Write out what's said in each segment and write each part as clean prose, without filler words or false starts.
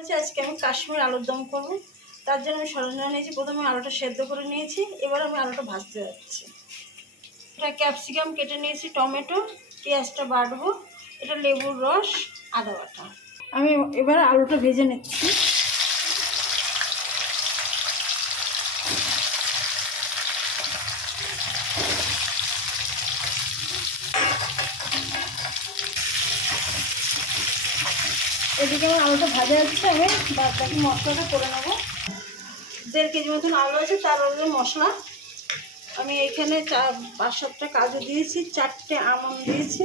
আজকে আমি কাশ্মীর আলুর দম করবো। তার জন্য আমি সরঞ্জাম নিয়েছি। প্রথমে আলুটা সেদ্ধ করে নিয়েছি, এবার আমি আলুটা ভাজতে যাচ্ছি। এটা ক্যাপসিকাম কেটে নিয়েছি, টমেটো, পেঁয়াজটা বাটবো, এটা লেবুর রস, আদা বাটা। আমি এবার আলুটা ভেজে নিচ্ছি। এদিকে আমার আলুটা ভাজা যাচ্ছে, আমি বাদ বাকি মশলাটা করে নেবো। 1.5 কেজি মতন আলু আছে, তার মধ্যে মশলা আমি এইখানে 5-7টা কাজু দিয়েছি, 4টে আমন্ড দিয়েছি,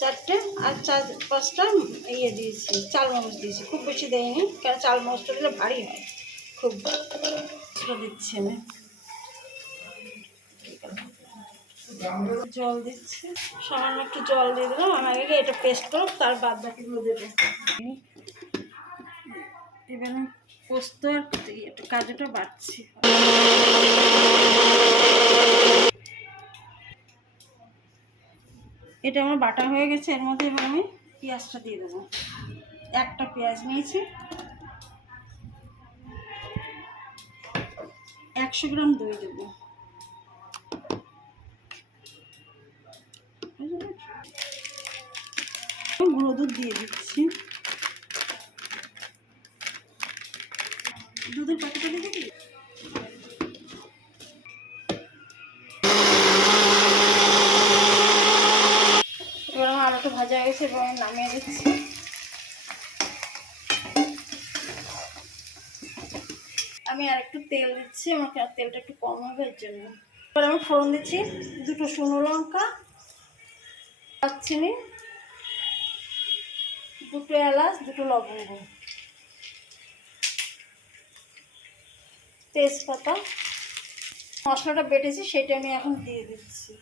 4টে, আর 4-5টা দিয়েছি, চালমগজ দিয়েছি। খুব বেশি দেয়নি, কারণ চালমগজটা দিলে ভারী হয়। খুব দিচ্ছি আমি, জল দিচ্ছি, সামান্য একটু জল দিয়ে দিলাম। আমি আগে এটা পেস্ট করব, তার বাদ বাকিগুলো দেবো। এবার আমি পোস্ত আর কাজুটা বাটছি। এটা আমার বাটা হয়ে গেছে। এর মধ্যে এবার আমি পেঁয়াজটা দিয়ে দেবো। একটা পেঁয়াজ নিয়েছি, 100 গ্রাম দই দেবো, গুঁড়ো দুধ দিয়ে দিচ্ছি। দুধের প্যাকেটটা দিয়ে দিই। এবার আমার আলুটা ভাজা হয়ে গেছে, এবার আমি নামিয়ে দিচ্ছি। আমি আর একটু তেল দিচ্ছি, আমাকে আর তেলটা একটু কম হবে এর জন্য। এবার আমি ফোড়ন দিচ্ছি, 2টো শুকনো লঙ্কা, দারচিনি, 2টো এলাচ, 2টো লবঙ্গ, তেজপাতা। মশলাটা বেটেছি সেটা আমি এখন দিয়ে দিচ্ছি।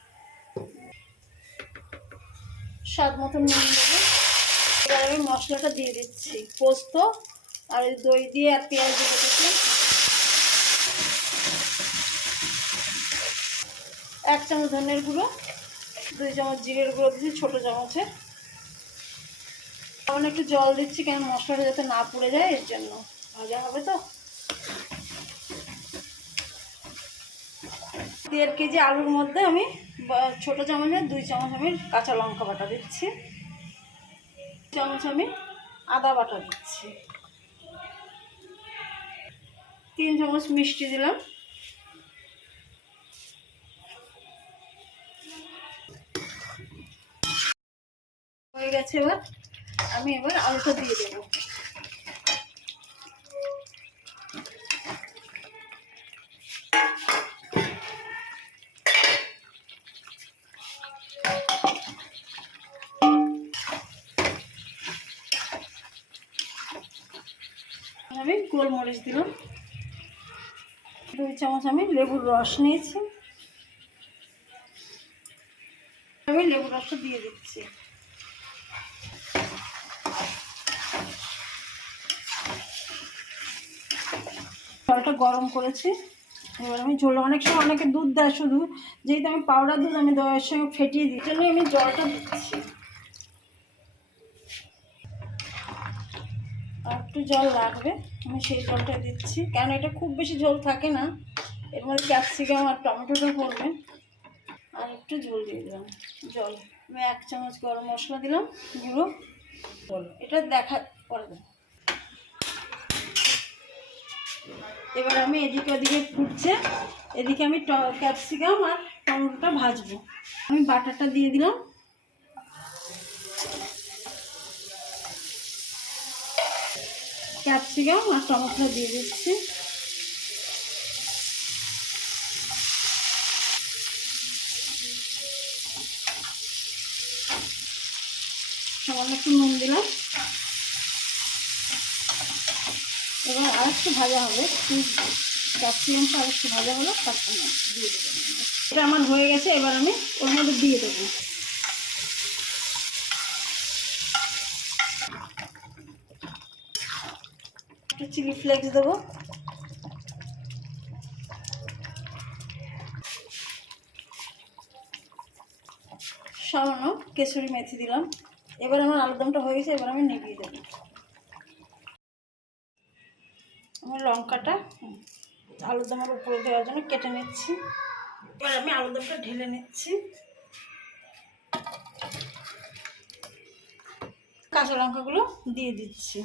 স্বাদ মতন নুন দেবো। এবার আমি মশলাটা দিয়ে দিচ্ছি, পোস্ত আর দই দিয়ে আর পেঁয়াজ দিয়ে দিচ্ছি। 1 চামচ ধনের গুঁড়ো, 2 চামচ জিরের গুঁড়ো দিচ্ছি ছোটো চামচে। এখন একটু জল দিচ্ছি, কেন মশলাটা যাতে না পুড়ে যায়, এর জন্য। ভাজা হবে তো। 1.5 কেজি আলুর মধ্যে আমি ছোটো চামচে 2 চামচ আমি কাঁচা লঙ্কা বাটা দিচ্ছি, 2 চামচ আমি আদা বাটা দিচ্ছি, 3 চামচ মিষ্টি দিলাম। হয়ে গেছে। এবার আমি আলুটা দিয়ে দেবো। আমি গোলমরিচ দিলাম, 2 চামচ আমি লেবুর রস নিয়েছি, আমি লেবুর রসটা দিয়ে দিচ্ছি। জলটা গরম করেছি, এবার আমি ঝোল, অনেক সময় অনেকে দুধ দেয় শুধু, যেহেতু আমি পাউডার দুধ আমি দইয়ের সঙ্গে ফেটিয়ে দিই, জন্য আমি জলটা দিচ্ছি। আর একটু জল লাগবে, আমি সেই জলটা দিচ্ছি, কারণ এটা খুব বেশি ঝোল থাকে না। এর মধ্যে ক্যাপসিকাম আর টমেটোটা পড়বে। আর একটু ঝোল দিয়ে দিলাম জল। আমি 1 চামচ গরম মশলা দিলাম গুঁড়ো, এটা দেখা পরে দেব। এবার আমি এদিকে ওদিকে ফুটছে, এদিকে আমি ক্যাপসিকাম আর টমেটোটা ভাজবো। আমি বাটারটা দিয়ে দিলাম, ক্যাপসিকাম আর টমেটোটা দিয়ে দিচ্ছি। সামান্য একটু নুন দিলাম। এবার আর একটু ভাজা হবে, ক্যাপসিকামটা আর একটু ভাজা হলো, তারপর দিয়ে দেবো। এটা আমার হয়ে গেছে, এবার আমি ওর মধ্যে দিয়ে দেবো। একটু চিলি ফ্লেক্স দেবো, সামান্য কেসুরি মেথি দিলাম। এবার আমার আলুর দমটা হয়ে গেছে, এবার আমি নেভিয়ে দেবো। আমি লঙ্কাটা আলুর দমের উপরে দেওয়ার জন্য কেটে নিচ্ছি। এবার আমি আলুর দমটা ঢেলে নিচ্ছি। কাঁচা লঙ্কাগুলো দিয়ে দিচ্ছি।